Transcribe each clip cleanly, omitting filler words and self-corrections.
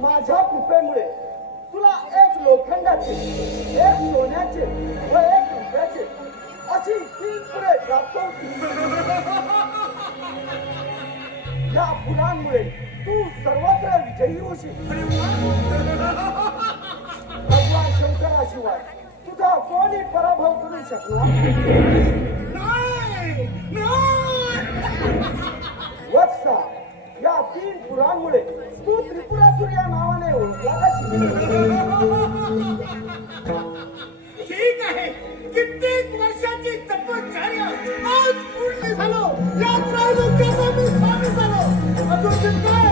माझ्या कृपेमुळे तुला एक लोखंडाचे, एक सोन्याचे व एक रुपयाचे अशी 3 पुरे प्राप्त होतील. या फुलांमुळे तू सर्वत्र विजयी होशील. भगवान शंकराशिवाय तुझा कोणी पराभव करू शकणार नाही. वत्सा, या 3 पुरांमुळे तू त्रिपुरासुर या नावाने ओळखला जाशील. ठीक आहे. कित्येक वर्षाची तपश्चर्या आज पूर्ण झालो. या त्रैलोक्याचा मी स्वामी झालो. अजून काय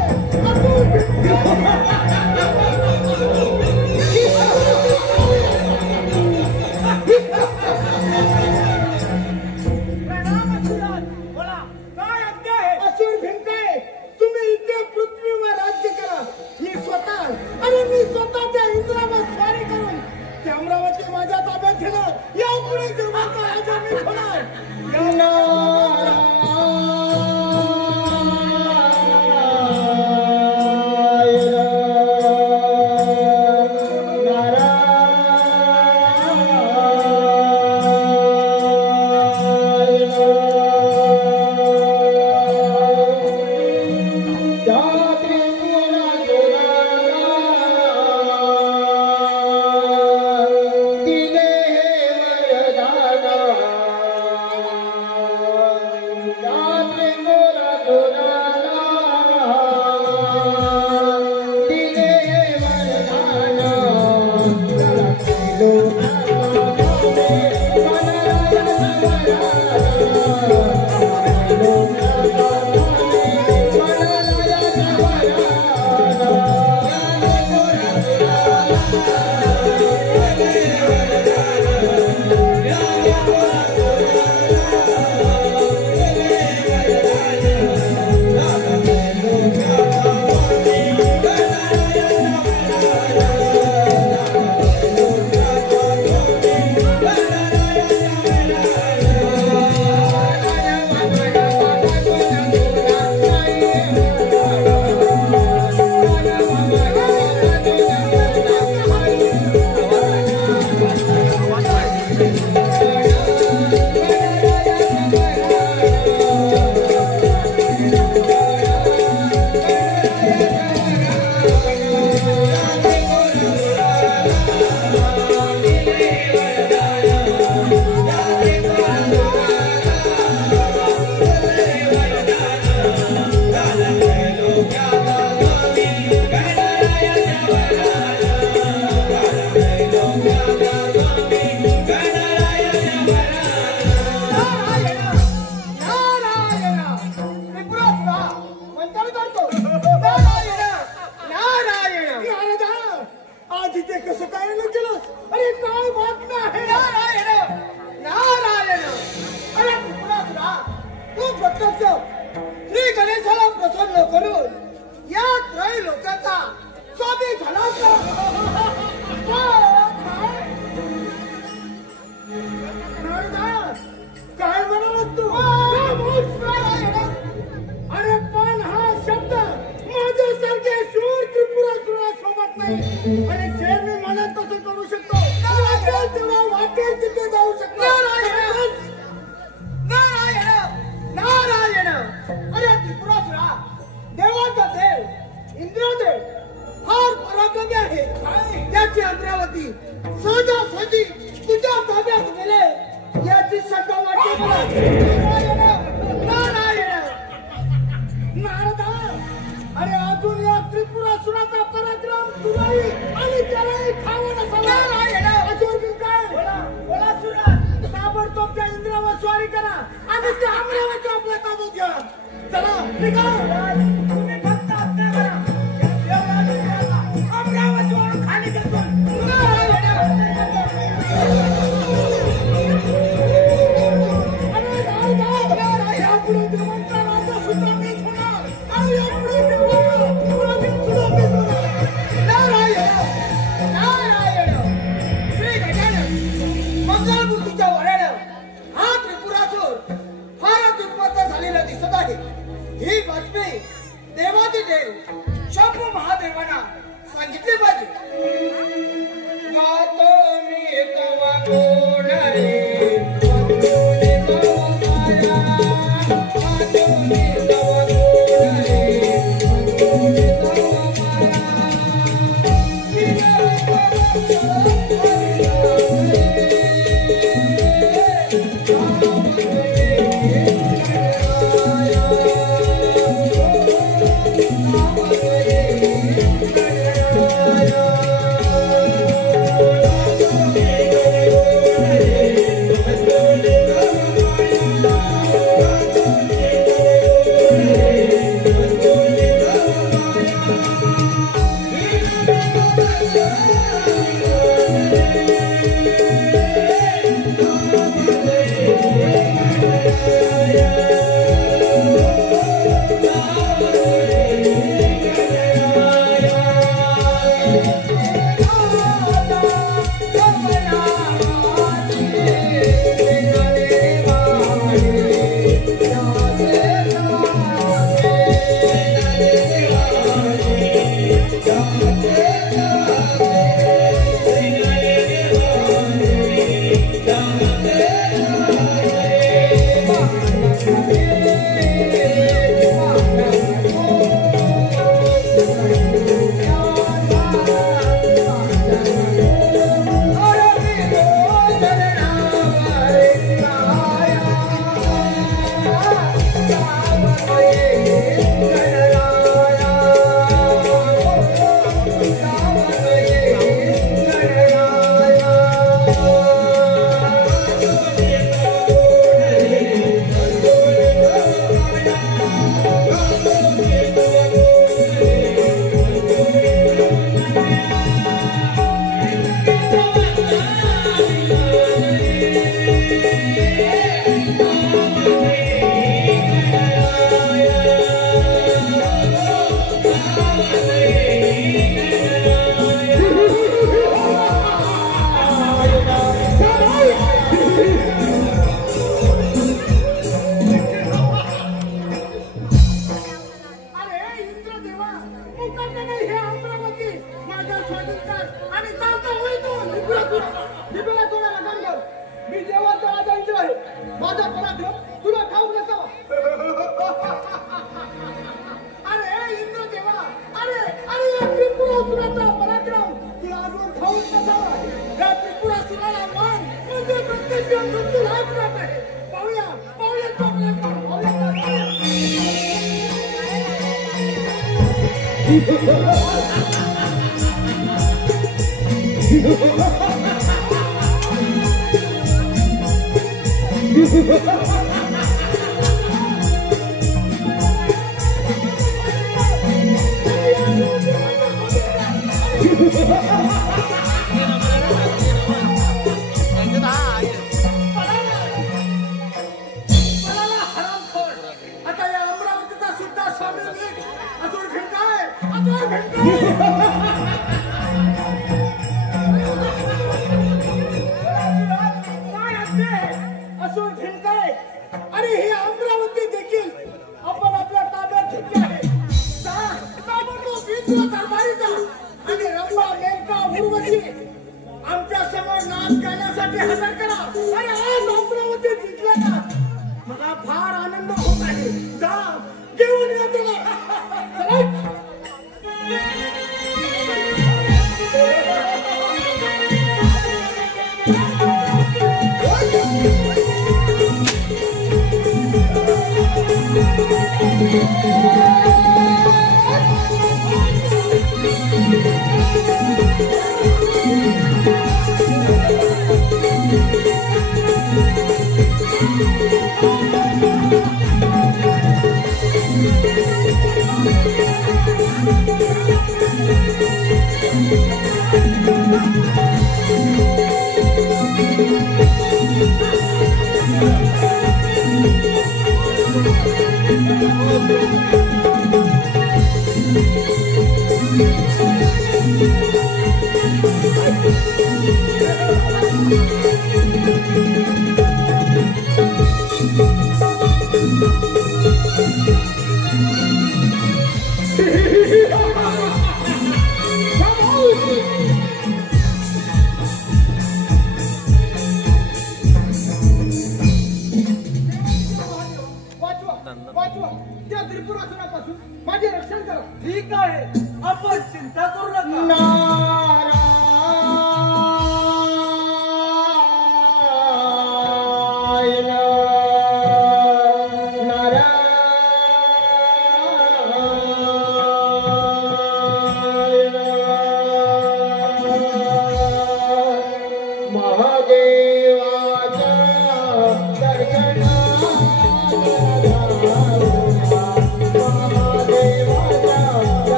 अमरावती माझ्या ताब्यात घेणार. यापुढे जगाचा राजा मी होणार. वाटेल तेव्हा वाटेल तिथे जाऊ शकतो. नारायण अरे त्रिपुरासुरा देवाचा देव इंद्रदेव फार पराक्रमी आहे. त्याची अमरावती सहजासहजी तुझ्या ताब्यात गेले याची शंका वाटते मला. नारायण नारदा, अरे अजून या त्रिपुरासुराचा पराक्रम तुलाही आणि त्यालाही खावं नसावं. अजून काय बोला सुरा. ताबडतोब त्या इंद्रावर स्वारी करा आणि त्या अमरावती आपल्या ताब्यात घ्या. चला निघा. तुम्ही फक्त आज्ञा करा. अमरावतीवरून खाली करतो. यापुढे देवांचा राजा सुद्धा मीच होणार आणि यापुढे देवांचा राजा सुद्धा मीच होणार. नारायण श्री गजानन मंगलमूर्तीच्या वऱ्यानं हा त्रिपुरासुर फारच उत्पन्न झालेला दिसत आहे. ही बातमी देवाचे देव शंभू महादेवांना सांगितली पाहिजे. गातो मी तवा गोड रे नाच करण्यासाठी हजर करा. आणि आज अमरावती जिंकला का मला फार आनंद होत आहे. जा घेऊन या तुला. त्या त्रिपुरासुरापासून माझे रक्षण करा. ठीक आहे, आपण चिंता करू नका.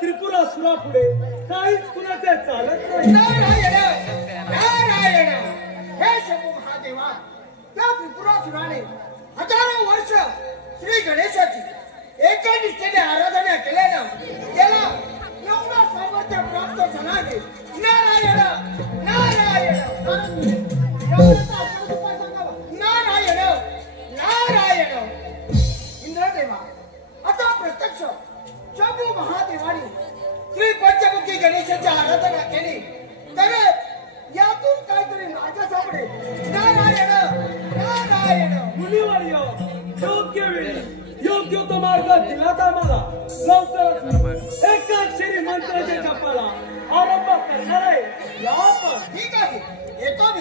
त्रिपुरासुरापुढे काहीच कुणाचे चालत नाही. नारायण हे शंभू महादेवा, त्या त्रिपुरासुराने हजारो वर्ष श्री गणेशाची एका निष्ठेने आराधना केल्यानं त्याला एवढा सामर्थ्य प्राप्त झाला आहे. नारायण नारायण नारायण नारायण. इंद्रदेवा, आता प्रत्यक्ष शंभू महादेवाने श्री पंचमुखी गणेशाची आराधना केली तर यातून काहीतरी माझ्यासमोर नारायण नारायण. मुनिवर्य, योग्य वेळी योग्य तो मार्ग दिलात आम्हाला. लवकरच एकाक्षरी मंत्राच्या जपाला आरंभ करणार आहे. या आपण. ठीक आहे, येतो मी.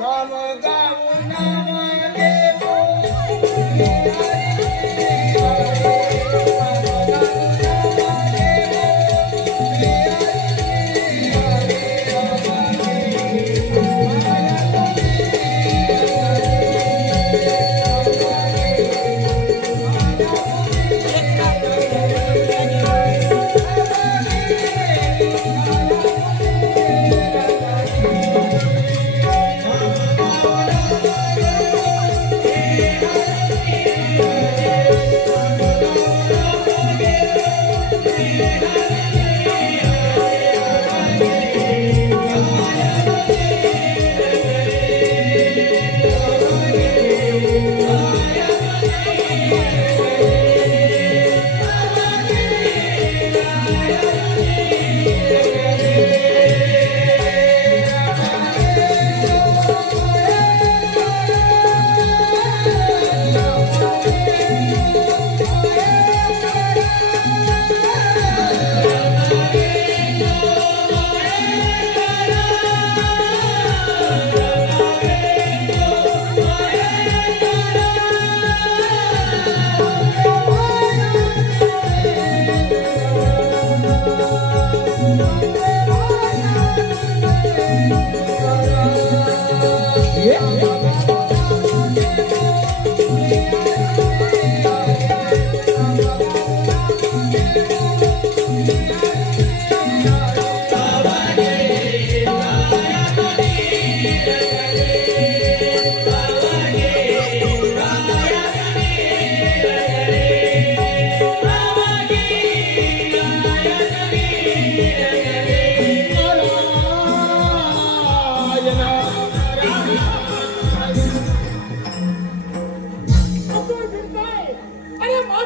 नाम गाऊ नाम देवो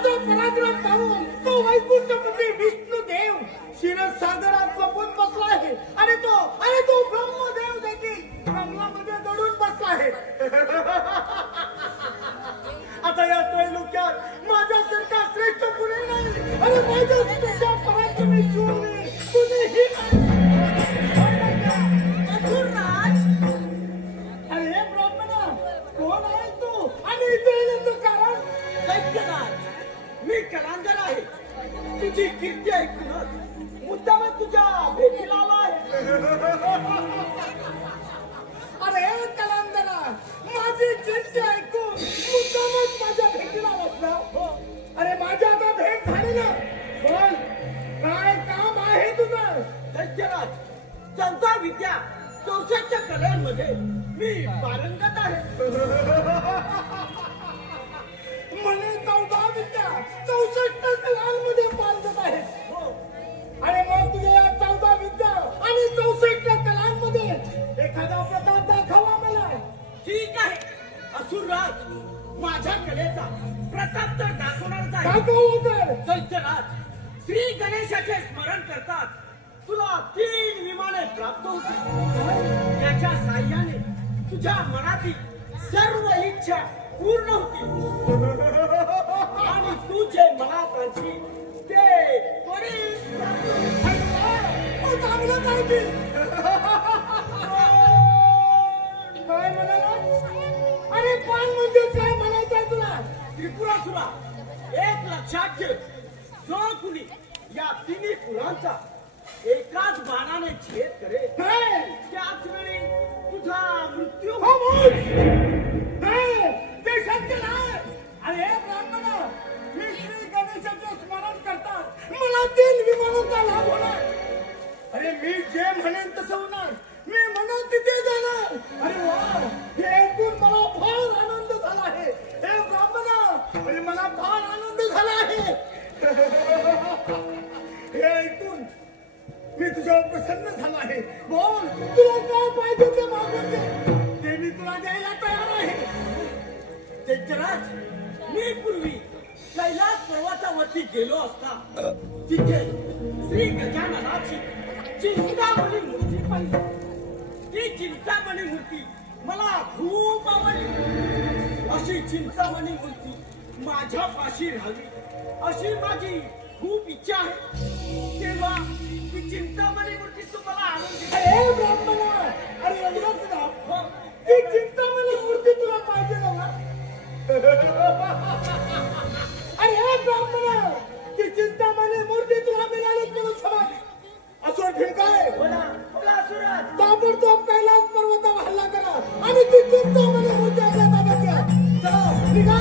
माझा पराक्रम पाहून तो वैकुंठपती विष्णुदेव क्षीरसागरात लपून बसला आहे आणि तो ब्रह्मदेव देखील कमलामध्ये दडून बसला आहे. आता या त्रैलोक्यात माझ्यासारखा श्रेष्ठ कुणी नाही आणि माझ्यापेक्षा पराक्रमी शूरवीर कुणीही नाही. असुरराज, अरे ब्राह्मणा, कोण आहे तू आणि इथे येण्याचं कारण? दैत्यराज, मी कलांदर आहे. तुझी कीर्ती ऐकूनच मुद्दाम तुझ्या भेटीला आला आहे. अरे कलांदरा, माझी कीर्ती ऐकून मुद्दामच माझ्या भेटीला बसला. अरे माझी आता भेट झाली ना, बोल काय काम आहे तुझं? दैत्यराज, चौदा विद्या 64 कलांमध्ये मी पारंगत आहे. म्हणे 14 विद्या 64 कलांमध्ये पारंगत आहे. आणि मग तुझ्या या 14 विद्या आणि 64 कलांमध्ये एखादा प्रताप दाखवा मला. ठीक आहे असुरराज, माझ्या कलेचा प्रताप तर दाखवणारच आहे. दाखव तर. दैत्यराज, श्री गणेशाचे स्मरण करतात तुला 3 विमाने प्राप्त होतील. त्याच्या साह्याने तुझ्या मनातील सर्व इच्छा पूर्ण होतील आणि तू जे मनात आणशील ते त्वरित प्राप्त होईल. चांगलं काय ते काय म्हणाला? अरे पण म्हणजे काय म्हणायचंय तुला? त्रिपुरासुरा, एक लक्षात ठेव, जो कुणी या 3 फुलांचा एकाच बाणाने छेद करेल त्याच वेळी तुझा मृत्यू होईल. ते शक्य नाही. अरे ब्राह्मणा, मी श्री गणेशाचे स्मरण करतात मला 3 विमानांचा लाभ होणार. अरे मी जे म्हणेन तसं होणार. मी म्हणून तिथे जाणार. अरे वा, हे ऐकून मला फार आनंद झाला आहे. हे ब्राह्मणा, अरे मला फार आनंद झाला आहे. हे ऐकून मी तुझ्यावर प्रसन्न झाला आहे. बोल, तुला काय पाहिजे ते मागून दे, ते मी तुला द्यायला तयार आहे. दैत्यराज, मी पूर्वी कैलास पर्वतावरती गेलो असता तिथे श्री गजाननाची चिंतामणी मूर्ती पाहिली. ती चिंतामणी मूर्ती मला खूप आवडली. अशी चिंतामणी मूर्ती माझ्या पाशी राहावी अशी माझी खूप इच्छा आहे. तेव्हा ती चिंतामणी मूर्ती तुम्हाला आणून दिली. अरे ब्राह्मणा, अरे एवढंच ना, ती चिंतामणी मूर्ती तुला पाहिजे ना? अरे ब्राह्मणा, ती चिंतामणी मूर्ती तुला मिळाली म्हणून समज. असो ठीक आहे. ताबडतोब कैलास पर्वतावर हल्ला करा आणि ती चिंतामणी मूर्ती आपल्या ताब्यात घ्या. चला निघा.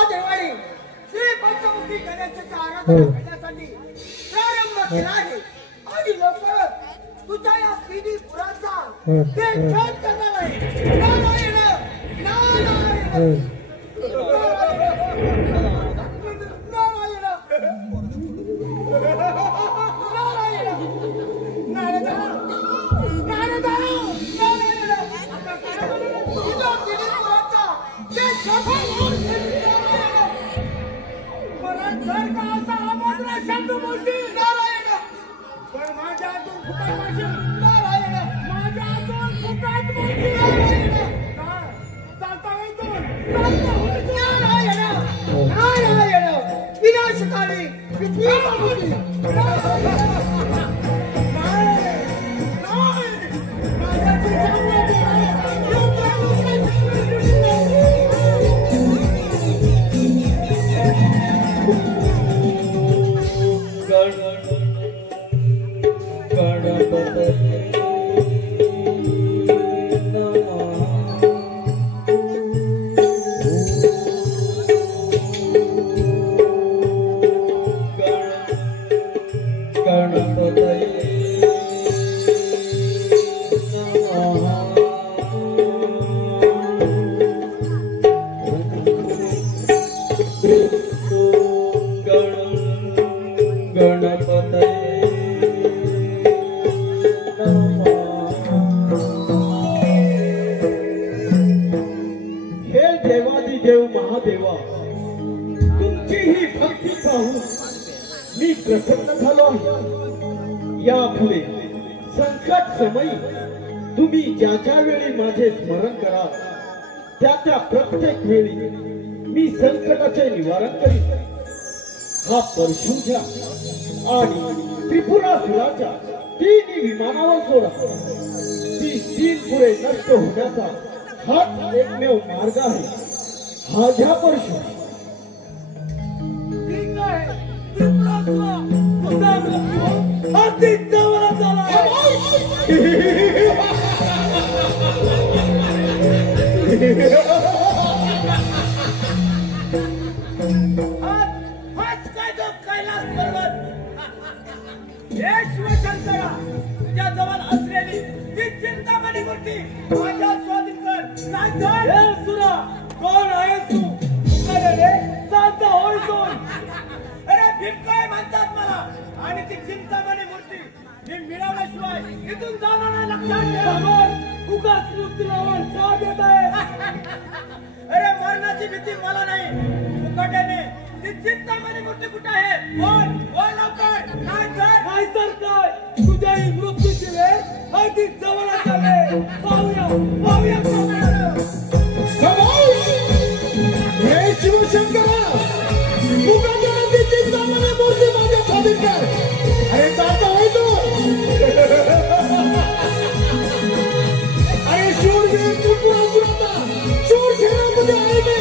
महादेवाने श्री पंचमुखी गणेशाच्या आराधना करण्यासाठी प्रारंभ केला आहे आणि लवकरच तुझ्या या तिन्ही पुराचा ते छान करणार आहे. नारायण नारायण विनाशकाली देव महादेवा तुमची ही भक्ती पाहून मी प्रसन्न झालो आहे. यापुढे संकट समयी तुम्ही ज्या ज्या वेळी माझे स्मरण कराल त्या त्या प्रत्येक वेळी मी संकटाचे निवारण करीन. हा परशु घ्या आणि त्रिपुरासुराच्या 3 विमानावर सोडा. ती 3 पुरे नष्ट होण्याचा हाच एकमेव मार्ग आहे. हा घ्या परशु. ठीक आहे. त्रिपुरासुरा अति जवळ झाला. हाच काय तो कैलास पर्वत. हे शिवशंकरा तुझ्या जवळ असलेली ती चिंतामणी मूर्ती माझ्या स्वाधीन कर. नाहीतर हे सुरा कोण आहेस तू? अरे रे चालता होय कोण? अरे भिक्काय म्हणतात मला आणि ती चिंतामणी मूर्ती मी मिळवल्याशिवाय इथून जाणार नाही. लक्षात ठेव. उगाच मुक्ती लावून का देत आहे? अरे मरणाची भीती मला नाही. मुकाट्याने ती चिंतामणी मूर्ती कुठे आहे? बोल बोल लवकर. नाहीतर काय तुझ्या ही मृत्यूची वेळ अगदी जवळच आले. पाहूया पाहूया हे शिवशंकरा मुकाट्याने चिंतामणी मूर्ती माझ्या स्वाधीन कर. अरे चालता होय तू? अरे शूरवीर त्रिपुरासुराचा शूर सेनापती आहे मी.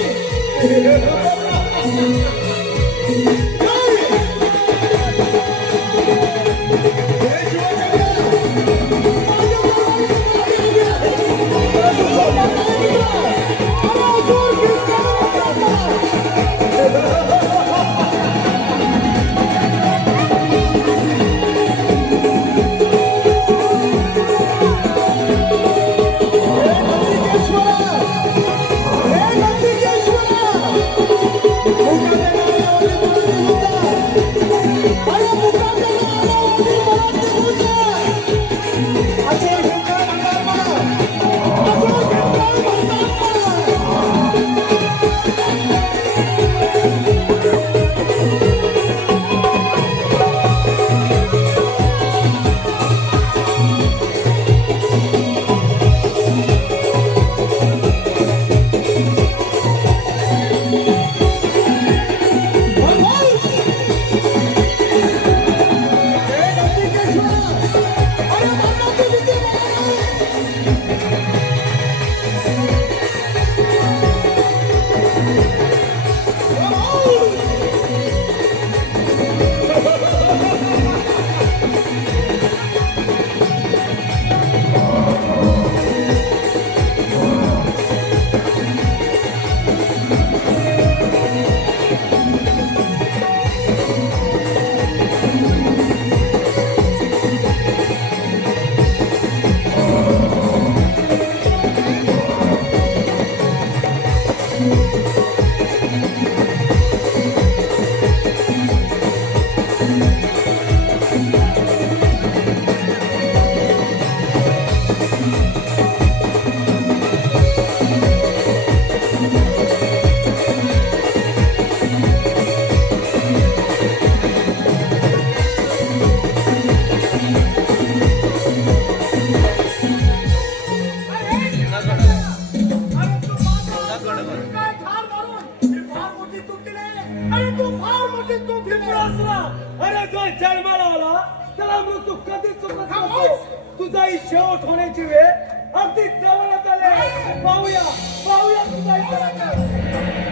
अरे जो जन्माला आला त्याला मृत्यू कधीच चुकत नसतो. तुझाही शेवट होण्याची वेळ अगदी जवळच आली. पाहूया पाहूया तुझा